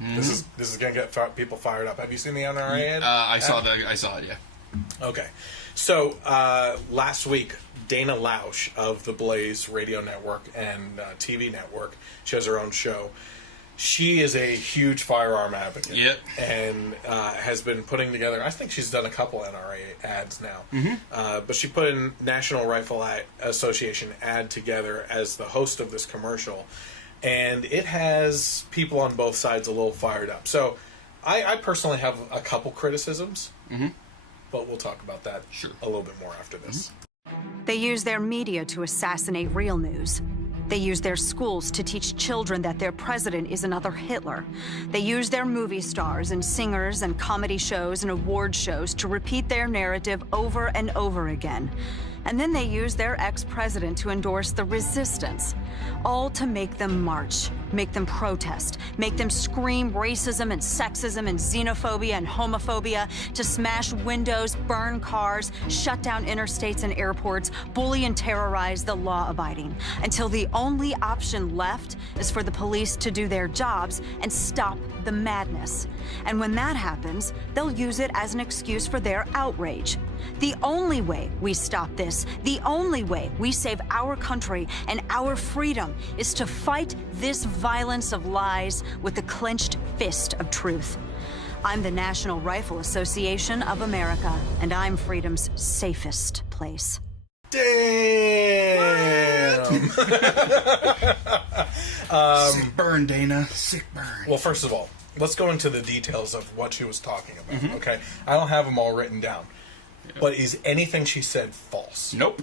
Mm-hmm. This is going to get people fired up. Have you seen the NRA ad? I saw it, yeah. Okay. So, last week, Dana Loesch of the Blaze Radio Network and TV network, she has her own show. She is a huge firearm advocate. Yep. And has been putting together, I think she's done a couple NRA ads now. Mm-hmm. But she put in National Rifle Association ad together as the host of this commercial. And it has people on both sides a little fired up. So I personally have a couple criticisms. Mm-hmm. But we'll talk about that a little bit more after this. They use their media to assassinate real news. They use their schools to teach children that their president is another Hitler. They use their movie stars and singers and comedy shows and award shows to repeat their narrative over and over again. And then they use their ex-president to endorse the resistance, all to make them march, make them protest, make them scream racism and sexism and xenophobia and homophobia, to smash windows, burn cars, shut down interstates and airports, bully and terrorize the law-abiding, until the only option left is for the police to do their jobs and stop the madness. And when that happens, they'll use it as an excuse for their outrage. The only way we stop this, the only way we save our country and our freedom, is to fight this violence of lies with the clenched fist of truth. I'm the National Rifle Association of America, and I'm freedom's safest place. Damn! Sick burn, Dana. Sick burn. Well, first of all, let's go into the details of what she was talking about, okay? I don't have them all written down. But is anything she said false? Nope.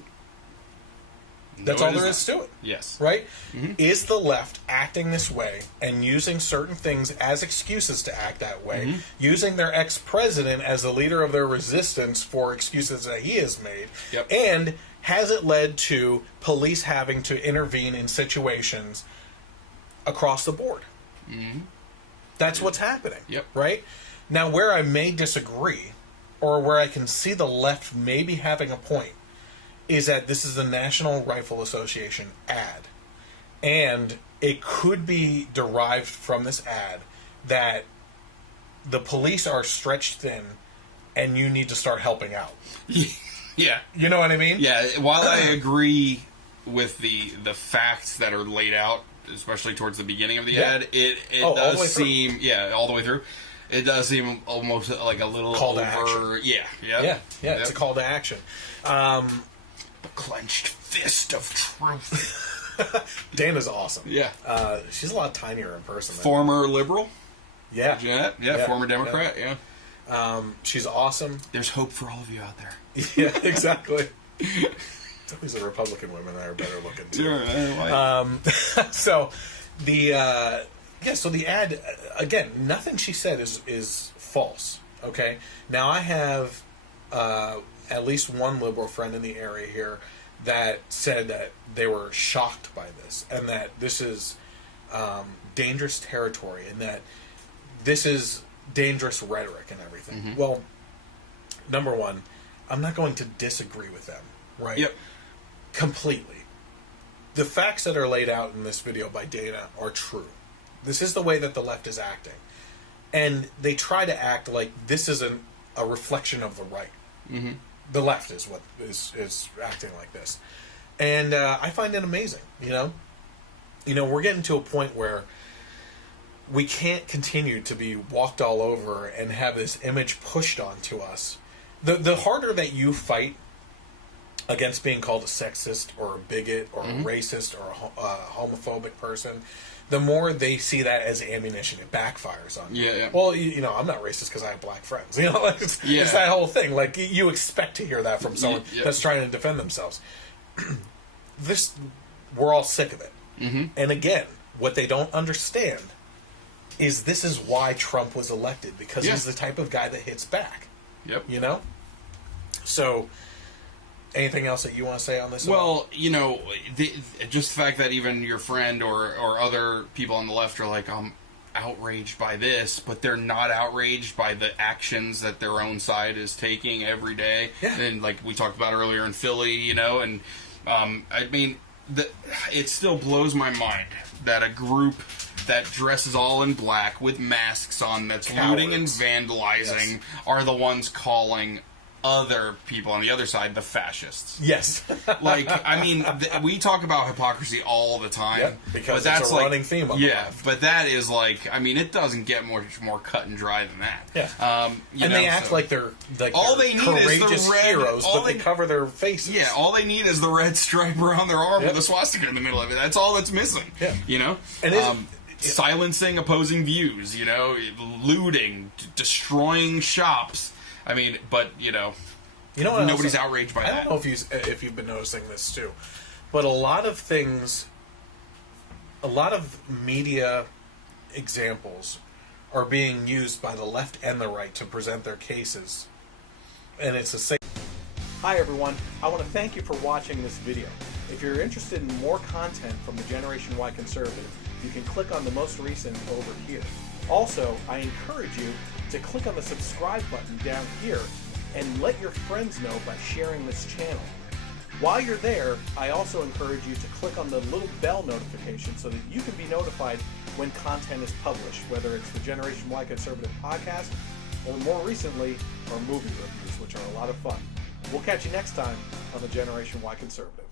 That's all there is to it. Yes. Right? Mm-hmm. Is the left acting this way and using certain things as excuses to act that way, using their ex-president as the leader of their resistance for excuses that he has made, and has it led to police having to intervene in situations across the board? That's what's happening. Right? Now, where I may disagree, or where I can see the left maybe having a point, is that this is the National Rifle Association ad. And it could be derived from this ad that the police are stretched thin and you need to start helping out. Yeah. You know what I mean? Yeah, while I agree with the facts that are laid out, especially towards the beginning of the ad, it does seem... Yeah, all the way through. It does seem almost like a little call to over... action. Yeah. It's a call to action. The clenched fist of truth. Dana's awesome. Yeah. She's a lot tinier in person. Former liberal. Yeah. Jeanette. Yeah, former Democrat. Yeah. She's awesome. There's hope for all of you out there. Yeah, exactly. It's always the Republican women that are better looking too. So the so the ad, again, nothing she said is false. Okay. Now I have at least one liberal friend in the area here that said that they were shocked by this and that this is dangerous territory and that this is dangerous rhetoric and everything. Well, number one, I'm not going to disagree with them, right? Yep. Completely. The facts that are laid out in this video by Dana are true. This is the way that the left is acting. And they try to act like this isn't a reflection of the right. The left is what is acting like this. And I find it amazing, you know? You know, we're getting to a point where we can't continue to be walked all over and have this image pushed onto us. The harder that you fight against being called a sexist or a bigot or a racist or a homophobic person, the more they see that as ammunition. It backfires on you. Yeah. Well, you know, I'm not racist because I have black friends. You know, like it's that whole thing. Like, you expect to hear that from someone that's trying to defend themselves. We're all sick of it. And again, what they don't understand is this is why Trump was elected, because he's the type of guy that hits back. You know? So, anything else that you want to say on this? Well, you know, just the fact that even your friend or other people on the left are like, I'm outraged by this, but they're not outraged by the actions that their own side is taking every day. And like we talked about earlier in Philly, you know, and I mean, it still blows my mind that a group that dresses all in black with masks on, that's looting and vandalizing, are the ones calling other people on the other side the fascists. Yes. Like, I mean, we talk about hypocrisy all the time. Because but that's it's a running theme on the left. But that is like, I mean, it doesn't get much more cut and dry than that. Yeah. And they act like they're all they need courageous is the red, heroes, but they cover their faces. Yeah, all they need is the red stripe around their arm with a swastika in the middle of it. That's all that's missing. Yeah. You know? And silencing opposing views, you know, looting, destroying shops. I mean, but, you know nobody's outraged by that. I don't know if you've been noticing this too, but a lot of media examples are being used by the left and the right to present their cases, and it's the same. Hi everyone, I want to thank you for watching this video. If you're interested in more content from the Generation Y Conservative, you can click on the most recent over here. Also, I encourage you to click on the subscribe button down here and let your friends know by sharing this channel. While you're there, I also encourage you to click on the little bell notification so that you can be notified when content is published, whether it's the Generation Y Conservative podcast or more recently, our movie reviews, which are a lot of fun. We'll catch you next time on the Generation Y Conservative.